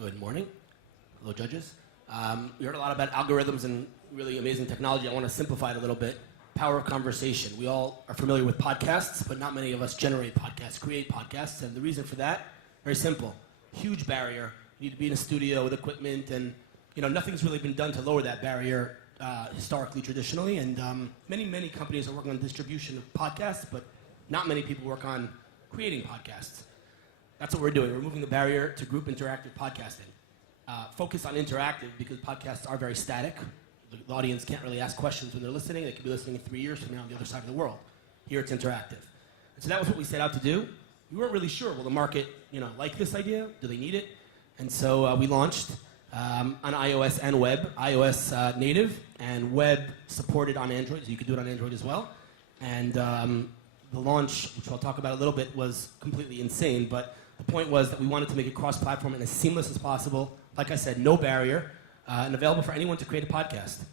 Good morning. Hello, judges. We heard a lot about algorithms and really amazing technology. I want to simplify it a little bit. Power of conversation. We all are familiar with podcasts, but not many of us generate podcasts, create podcasts. And the reason for that, very simple. Huge barrier. You need to be in a studio with equipment, and nothing's really been done to lower that barrier historically, traditionally. And many companies are working on distribution of podcasts, but not many people work on creating podcasts. That's what we're doing. We're moving the barrier to group interactive podcasting. Focus on interactive because podcasts are very static. The audience can't really ask questions when they're listening. They could be listening 3 years from now on the other side of the world. Here it's interactive. And so that was what we set out to do. We weren't really sure, will the market like this idea? Do they need it? And so we launched on iOS and web, iOS native and web supported on Android, so you could do it on Android as well. And the launch, which I'll talk about a little bit, was completely insane, but the point was that we wanted to make it cross-platform and as seamless as possible. Like I said, no barrier, and available for anyone to create a podcast.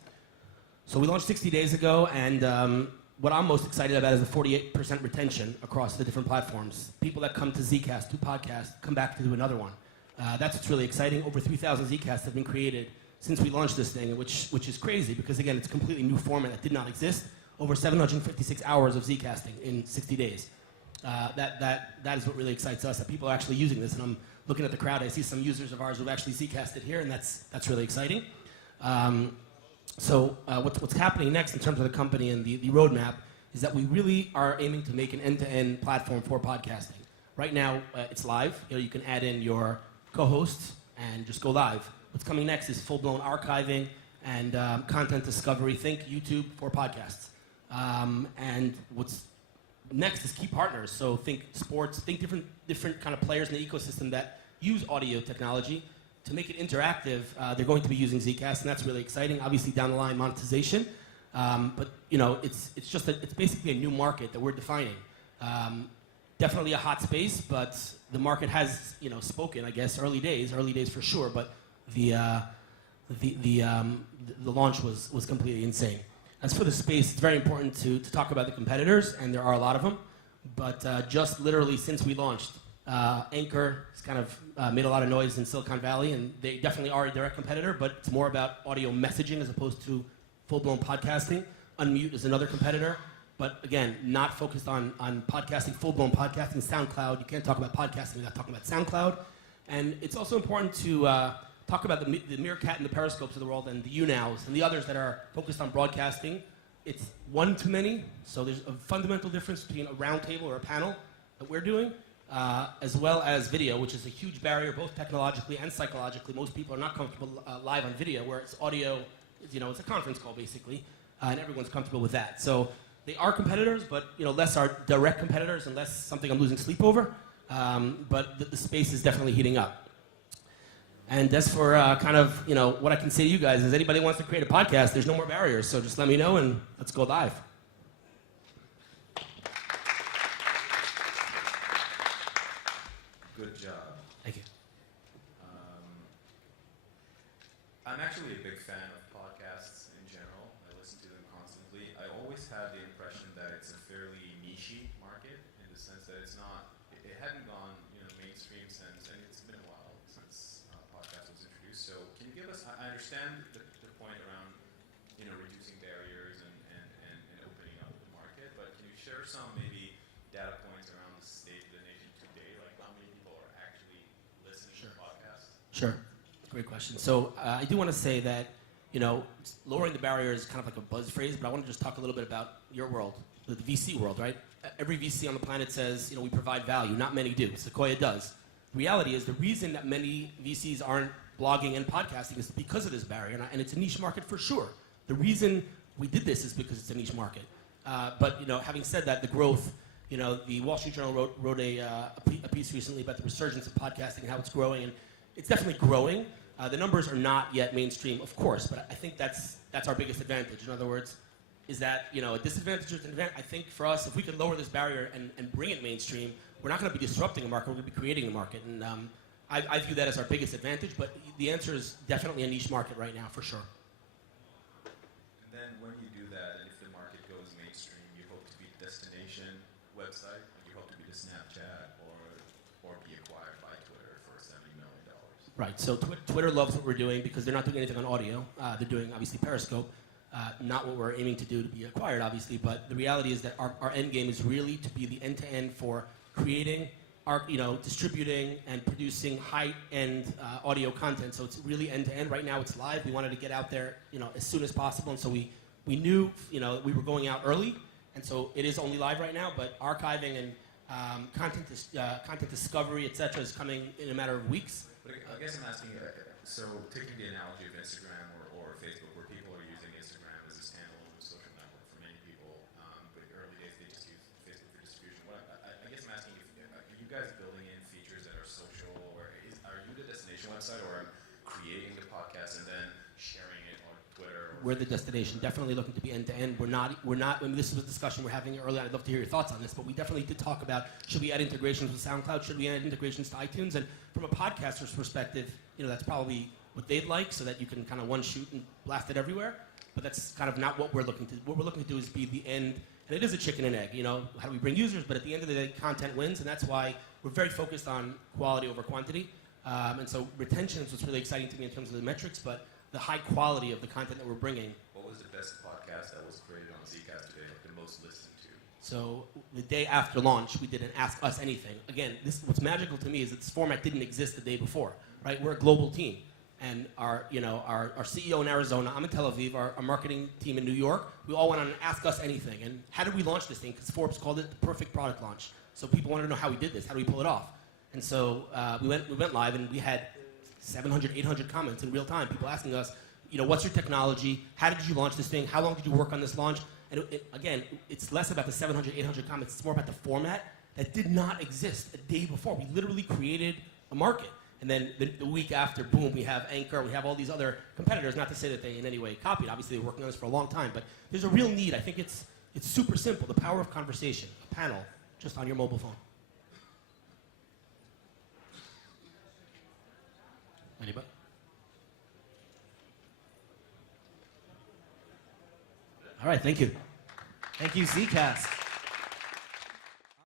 So we launched 60 days ago, and what I'm most excited about is the 48% retention across the different platforms. People that come to Zcast, do podcasts, come back to do another one. That's what's really exciting. Over 3,000 Zcasts have been created since we launched this thing, which is crazy because, again, it's a completely new format that did not exist. Over 756 hours of Zcasting in 60 days. That is what really excites us, that people are actually using this. And I'm looking at the crowd. I see some users of ours who've actually Zcasted here, and that's really exciting. So what's happening next in terms of the company and the roadmap is that we really are aiming to make an end-to-end platform for podcasting. Right now, it's live. You can add in your co-hosts and just go live. What's coming next is full-blown archiving and content discovery. Think YouTube for podcasts. And what's next is key partners. So think sports, think different kind of players in the ecosystem that use audio technology. To make it interactive, they're going to be using Zcast, and that's really exciting. Obviously, down the line, monetization. But it's basically a new market that we're defining. Definitely a hot space, but the market has spoken. I guess early days for sure. But the launch was completely insane. As for the space, it's very important to talk about the competitors, and there are a lot of them. But just literally since we launched, Anchor has kind of made a lot of noise in Silicon Valley, and they definitely are a direct competitor, but it's more about audio messaging as opposed to full-blown podcasting. Unmute is another competitor, but again, not focused on podcasting, full-blown podcasting. SoundCloud, you can't talk about podcasting without talking about SoundCloud. And it's also important to talk about the Meerkat and the Periscopes of the world and the YouNows and the others that are focused on broadcasting. It's one too many, so there's a fundamental difference between a roundtable or a panel that we're doing, as well as video, which is a huge barrier both technologically and psychologically. Most people are not comfortable live on video, where it's audio, it's a conference call basically, and everyone's comfortable with that. So they are competitors, but less are direct competitors and less something I'm losing sleep over. But the space is definitely heating up. And as for what I can say to you guys is anybody wants to create a podcast, there's no more barriers. So just let me know and let's go live. Good job. Thank you. I'm actually a big fan of podcasts in general. I listen to them constantly. I always had the impression that it's a fairly niche market in the sense that it hadn't gone mainstream since, and it's been a while since podcast was introduced. So can you give us, I understand the point around reducing barriers and opening up the market, but can you share some maybe data points around the state of the nation today, like how many people are actually listening to podcasts? Sure. Great question. So I do want to say that, lowering the barrier is kind of like a buzz phrase, but I want to just talk a little bit about your world, the VC world, right? Every VC on the planet says, we provide value. Not many do. Sequoia does. The reality is the reason that many VCs aren't blogging and podcasting is because of this barrier, and it's a niche market for sure. The reason we did this is because it's a niche market. But having said that, the growth, the Wall Street Journal wrote a piece recently about the resurgence of podcasting and how it's growing, and it's definitely growing. The numbers are not yet mainstream, of course, but I think that's our biggest advantage. In other words, is that a disadvantage or an advantage? I think for us, if we can lower this barrier and bring it mainstream, we're not going to be disrupting a market, we're going to be creating a market. And I view that as our biggest advantage, but the answer is definitely a niche market right now, for sure. And then when you do that, and if the market goes mainstream, you hope to be the destination website, you hope to be the Snapchat, or be acquired by Twitter for $70 million. Right. So Twitter loves what we're doing because they're not doing anything on audio. They're doing obviously Periscope, not what we're aiming to do to be acquired, obviously. But the reality is that our end game is really to be the end-to-end for creating, distributing and producing high-end audio content. So it's really end-to-end. Right now, it's live. We wanted to get out there, as soon as possible, and so we knew, we were going out early, and so it is only live right now. But archiving and content discovery, etc., is coming in a matter of weeks. But I guess I'm asking, so taking the analogy of Instagram or Facebook, where people are using Instagram as a standalone social network for many people, but early days they just use Facebook for distribution. I guess I'm asking, are you guys building in features that are social, or are you the destination website, or creating the podcast and then sharing it on Twitter? We're the destination, definitely looking to be end-to-end. We're not, I mean, this was a discussion we're having earlier. I'd love to hear your thoughts on this, but we definitely did talk about, should we add integrations with SoundCloud? Should we add integrations to iTunes? And from a podcaster's perspective, that's probably what they'd like, so that you can kind of one shoot and blast it everywhere. But that's kind of not what we're looking to do. What we're looking to do is be the end, and it is a chicken and egg, how do we bring users? But at the end of the day, content wins, and that's why we're very focused on quality over quantity. And so retention is what's really exciting to me in terms of the metrics, but the high quality of the content that we're bringing. What was the best podcast that was created on zcast today, like the most listened to? So the day after launch, we did an Ask Us Anything. Again, what's magical to me is that this format didn't exist the day before, right? We're a global team. And our CEO in Arizona, I'm in Tel Aviv, our marketing team in New York, we all went on an Ask Us Anything. And how did we launch this thing? Because Forbes called it the perfect product launch. So people wanted to know how we did this, how do we pull it off? And so we went live, and we had 700, 800 comments in real time, people asking us, what's your technology? How did you launch this thing? How long did you work on this launch? And again, it's less about the 700, 800 comments. It's more about the format that did not exist a day before. We literally created a market. And then the week after, boom, we have Anchor. We have all these other competitors. Not to say that they in any way copied. Obviously, they're working on this for a long time. But there's a real need. I think it's super simple. The power of conversation. A panel just on your mobile phone. Anybody? All right, thank you. Thank you, Zcast.